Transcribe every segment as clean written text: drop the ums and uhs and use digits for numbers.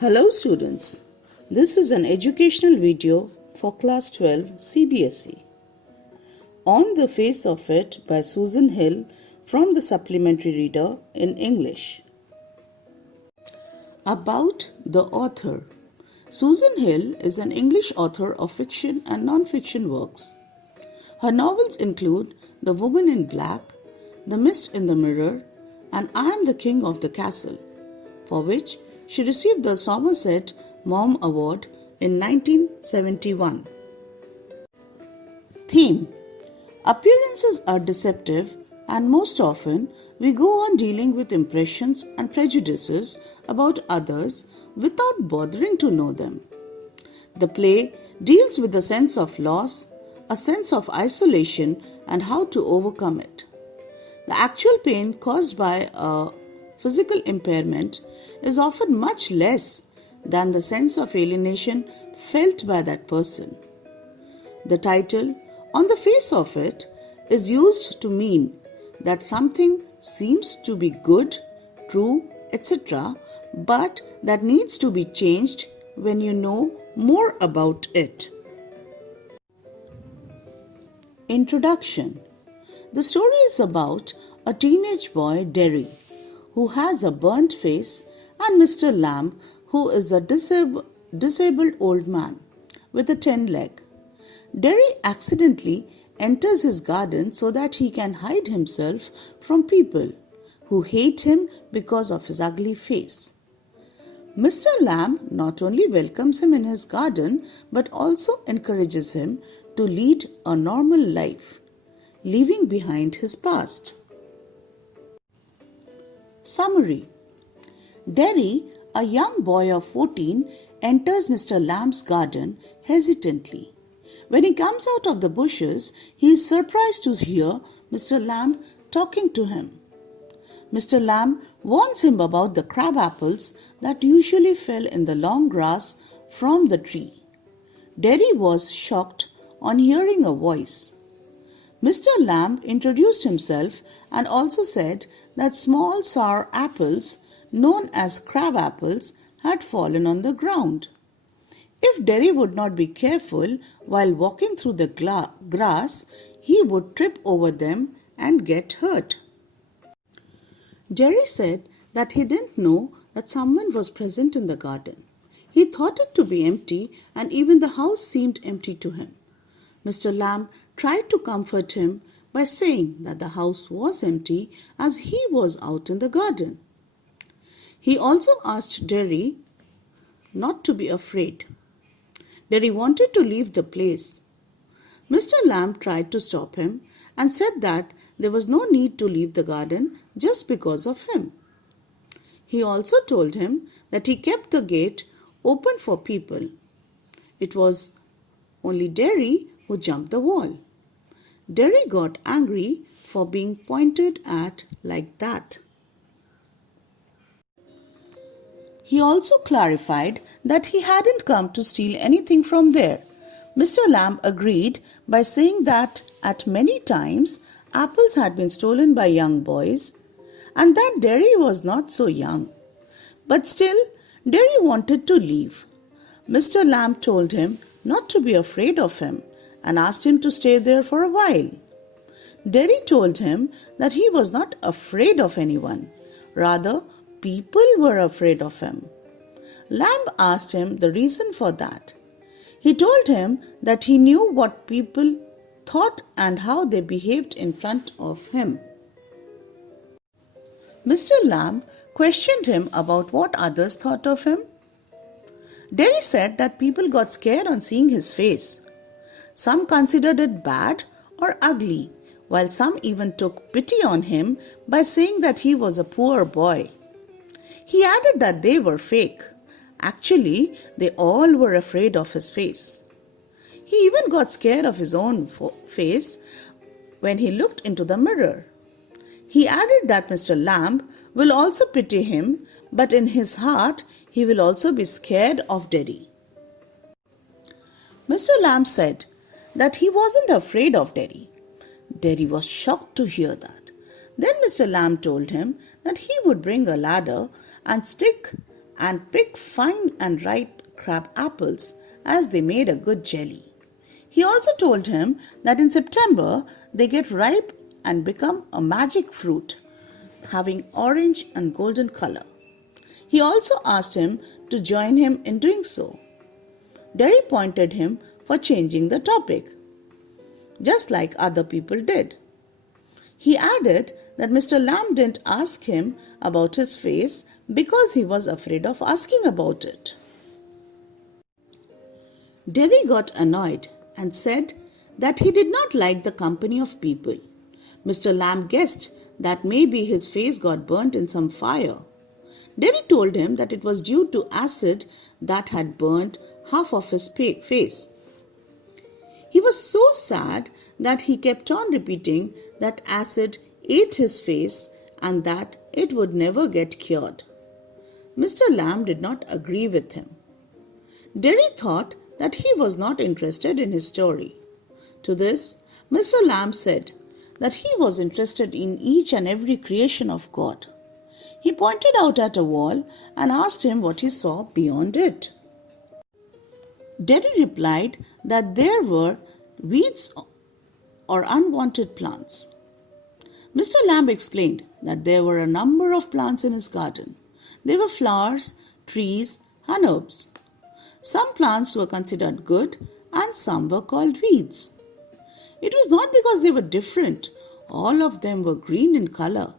Hello students, this is an educational video for class 12 CBSE. On the Face of It by Susan Hill from the Supplementary Reader in English. About the author. Susan Hill is an English author of fiction and non-fiction works. Her novels include The Woman in Black, The Mist in the Mirror, and I Am the King of the Castle, for which she received the Somerset Maugham Award in 1971. Theme: appearances are deceptive, and most often we go on dealing with impressions and prejudices about others without bothering to know them. The play deals with the sense of loss, a sense of isolation, and how to overcome it. The actual pain caused by a physical impairment is often much less than the sense of alienation felt by that person. The title, On the Face of It, is used to mean that something seems to be good, true, etc., but that needs to be changed when you know more about it. Introduction. The story is about a teenage boy, Derry, who has a burnt face, and Mr. Lamb, who is a disabled old man with a 10 leg. Derry accidentally enters his garden so that he can hide himself from people who hate him because of his ugly face. Mr. Lamb not only welcomes him in his garden but also encourages him to lead a normal life, leaving behind his past. Summary. Derry, a young boy of 14, enters Mr. Lamb's garden hesitantly. When he comes out of the bushes, he is surprised to hear Mr. Lamb talking to him. Mr. Lamb warns him about the crab apples that usually fell in the long grass from the tree. Derry was shocked on hearing a voice. Mr. Lamb introduced himself and also said that small sour apples, known as crab apples, had fallen on the ground. If Derry would not be careful while walking through the grass, he would trip over them and get hurt. Derry said that he didn't know that someone was present in the garden. He thought it to be empty, and even the house seemed empty to him. Mr. Lamb tried to comfort him by saying that the house was empty as he was out in the garden. He also asked Derry not to be afraid. Derry wanted to leave the place. Mr. Lamb tried to stop him and said that there was no need to leave the garden just because of him. He also told him that he kept the gate open for people. It was only Derry who jumped the wall. Derry got angry for being pointed at like that. He also clarified that he hadn't come to steal anything from there. Mr. Lamb agreed by saying that at many times apples had been stolen by young boys and that Derry was not so young. But still, Derry wanted to leave. Mr. Lamb told him not to be afraid of him and asked him to stay there for a while. Derry told him that he was not afraid of anyone. Rather, people were afraid of him. Lamb asked him the reason for that. He told him that he knew what people thought and how they behaved in front of him. Mr. Lamb questioned him about what others thought of him. Derry said that people got scared on seeing his face. Some considered it bad or ugly, while some even took pity on him by saying that he was a poor boy. He added that they were fake. Actually, they all were afraid of his face. He even got scared of his own face when he looked into the mirror. He added that Mr. Lamb will also pity him, but in his heart he will also be scared of Derry. Mr. Lamb said that he wasn't afraid of Derry. Derry was shocked to hear that. Then Mr. Lamb told him that he would bring a ladder and stick and pick fine and ripe crab apples, as they made a good jelly. He also told him that in September they get ripe and become a magic fruit, having orange and golden color. He also asked him to join him in doing so. Derry pointed him for changing the topic, just like other people did. He added that Mr. Lamb didn't ask him about his face because he was afraid of asking about it. Derry got annoyed and said that he did not like the company of people. Mr. Lamb guessed that maybe his face got burnt in some fire. Derry told him that it was due to acid that had burnt half of his face. He was so sad that he kept on repeating that acid ate his face and that it would never get cured. Mr. Lamb did not agree with him. Derry thought that he was not interested in his story. To this, Mr. Lamb said that he was interested in each and every creation of God. He pointed out at a wall and asked him what he saw beyond it. Derry replied that there were weeds or unwanted plants. Mr. Lamb explained that there were a number of plants in his garden. They were flowers, trees, and herbs. Some plants were considered good and some were called weeds. It was not because they were different. All of them were green in color.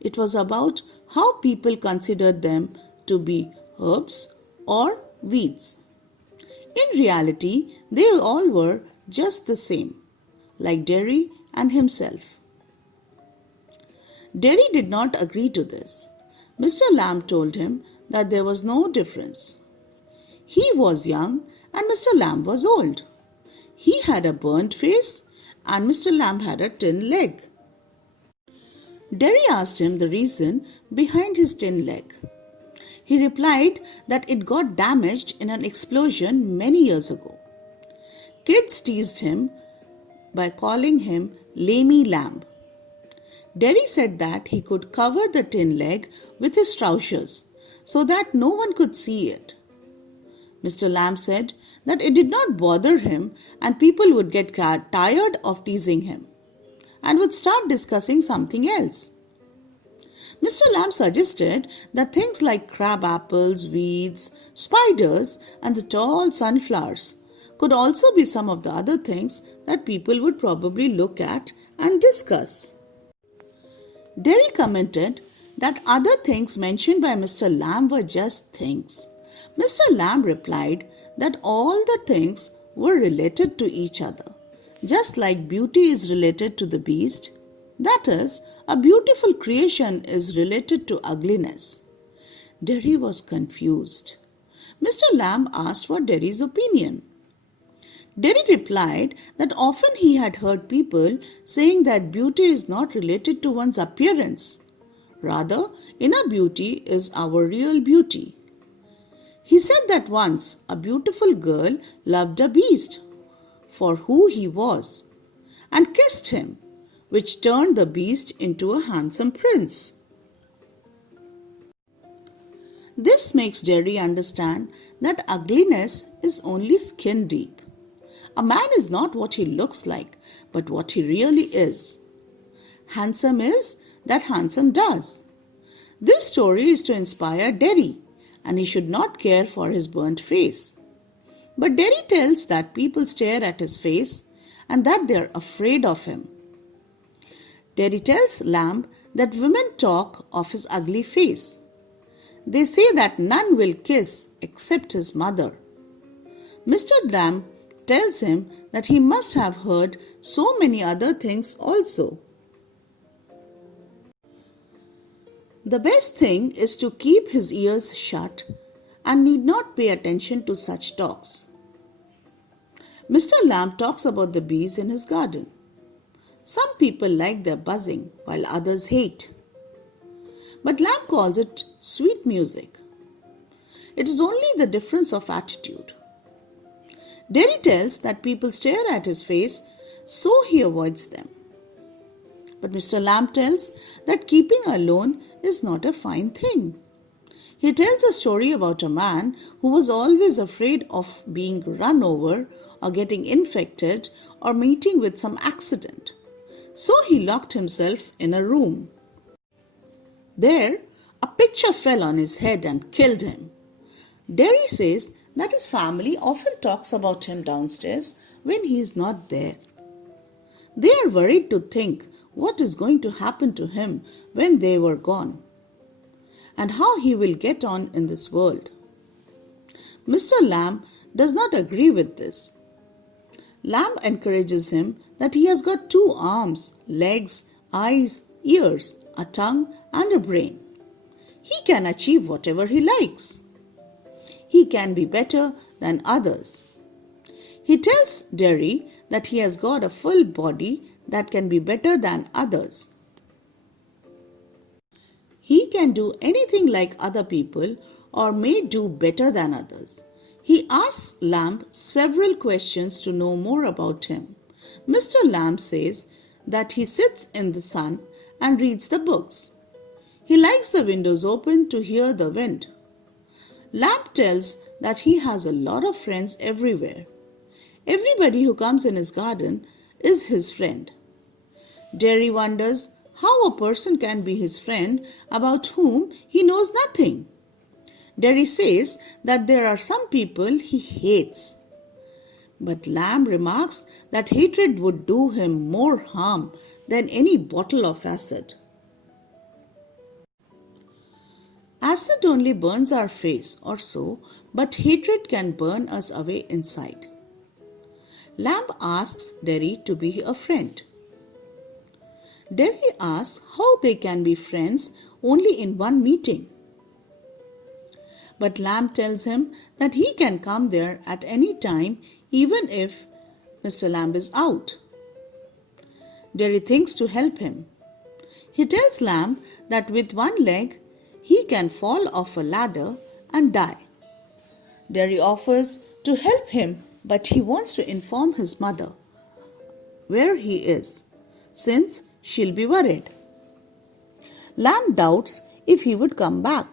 It was about how people considered them to be herbs or weeds. In reality, they all were just the same, like Derry and himself. Derry did not agree to this. Mr. Lamb told him that there was no difference. He was young and Mr. Lamb was old. He had a burnt face and Mr. Lamb had a tin leg. Derry asked him the reason behind his tin leg. He replied that it got damaged in an explosion many years ago. Kids teased him by calling him Lamey Lamb. Derry said that he could cover the tin leg with his trousers so that no one could see it. Mr. Lamb said that it did not bother him and people would get tired of teasing him and would start discussing something else. Mr. Lamb suggested that things like crab apples, weeds, spiders, and the tall sunflowers could also be some of the other things that people would probably look at and discuss. Derry commented that other things mentioned by Mr. Lamb were just things. Mr. Lamb replied that all the things were related to each other, just like beauty is related to the beast. That is, a beautiful creation is related to ugliness. Derry was confused. Mr. Lamb asked for Derry's opinion. Derry replied that often he had heard people saying that beauty is not related to one's appearance. Rather, inner beauty is our real beauty. He said that once a beautiful girl loved a beast for who he was and kissed him, which turned the beast into a handsome prince. This makes Derry understand that ugliness is only skin deep. A man is not what he looks like, but what he really is. Handsome is that handsome does. This story is to inspire Derry, and he should not care for his burnt face. But Derry tells that people stare at his face and that they are afraid of him. Derry tells Lamb that women talk of his ugly face. They say that none will kiss except his mother. Mr. Lamb tells him that he must have heard so many other things also. The best thing is to keep his ears shut and need not pay attention to such talks. Mr. Lamb talks about the bees in his garden. Some people like their buzzing while others hate. But Lamb calls it sweet music. It is only the difference of attitude. Derry tells that people stare at his face, so he avoids them. But Mr. Lamb tells that keeping alone is not a fine thing. He tells a story about a man who was always afraid of being run over or getting infected or meeting with some accident. So he locked himself in a room. There, a pitcher fell on his head and killed him. Derry says that his family often talks about him downstairs when he is not there. They are worried to think what is going to happen to him when they were gone, and how he will get on in this world. Mr. Lamb does not agree with this. Lamb encourages him that he has got 2 arms, legs, eyes, ears, a tongue, and a brain. He can achieve whatever he likes. He can be better than others. He tells Derry that he has got a full body that can be better than others. He can do anything like other people or may do better than others. He asks Lamb several questions to know more about him. Mr. Lamb says that he sits in the sun and reads the books. He likes the windows open to hear the wind. Lamb tells that he has a lot of friends everywhere. Everybody who comes in his garden is his friend. Derry wonders how a person can be his friend about whom he knows nothing. Derry says that there are some people he hates. But Lamb remarks that hatred would do him more harm than any bottle of acid. Acid only burns our face or so, but hatred can burn us away inside. Lamb asks Derry to be a friend. Derry asks how they can be friends only in one meeting. But Lamb tells him that he can come there at any time even if Mr. Lamb is out. Derry thinks to help him. He tells Lamb that with one leg he can fall off a ladder and die. Derry offers to help him, but he wants to inform his mother where he is, since she'll be worried. Lamb doubts if he would come back.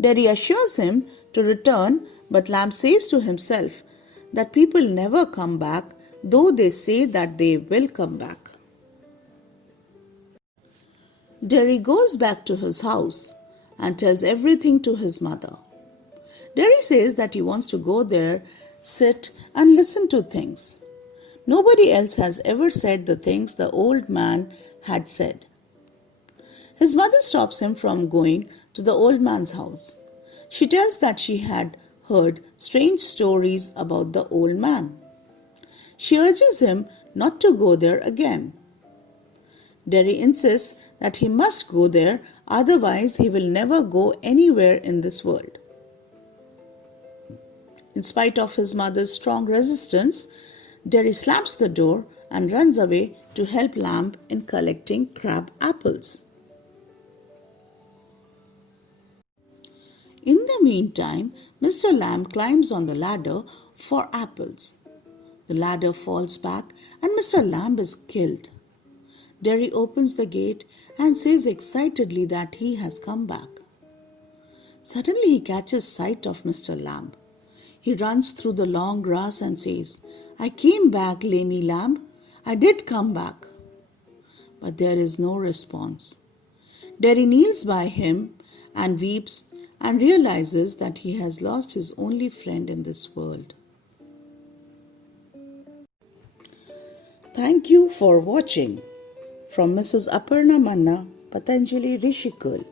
Derry assures him to return, but Lamb says to himself that people never come back, though they say that they will come back. Derry goes back to his house and tells everything to his mother. Derry says that he wants to go there, sit and listen to things. Nobody else has ever said the things the old man had said. His mother stops him from going to the old man's house. She tells that she had heard strange stories about the old man. She urges him not to go there again. Derry insists that he must go there, otherwise he will never go anywhere in this world. In spite of his mother's strong resistance, Derry slaps the door and runs away to help Lamb in collecting crab apples. In the meantime, Mr. Lamb climbs on the ladder for apples. The ladder falls back and Mr. Lamb is killed. Derry opens the gate and says excitedly that he has come back. Suddenly he catches sight of Mr. Lamb. He runs through the long grass and says, "I came back, Lammy Lamb. I did come back." But there is no response. Derry kneels by him and weeps and realizes that he has lost his only friend in this world. Thank you for watching. From Mrs. Aparna Manna, Patanjali Rishikul.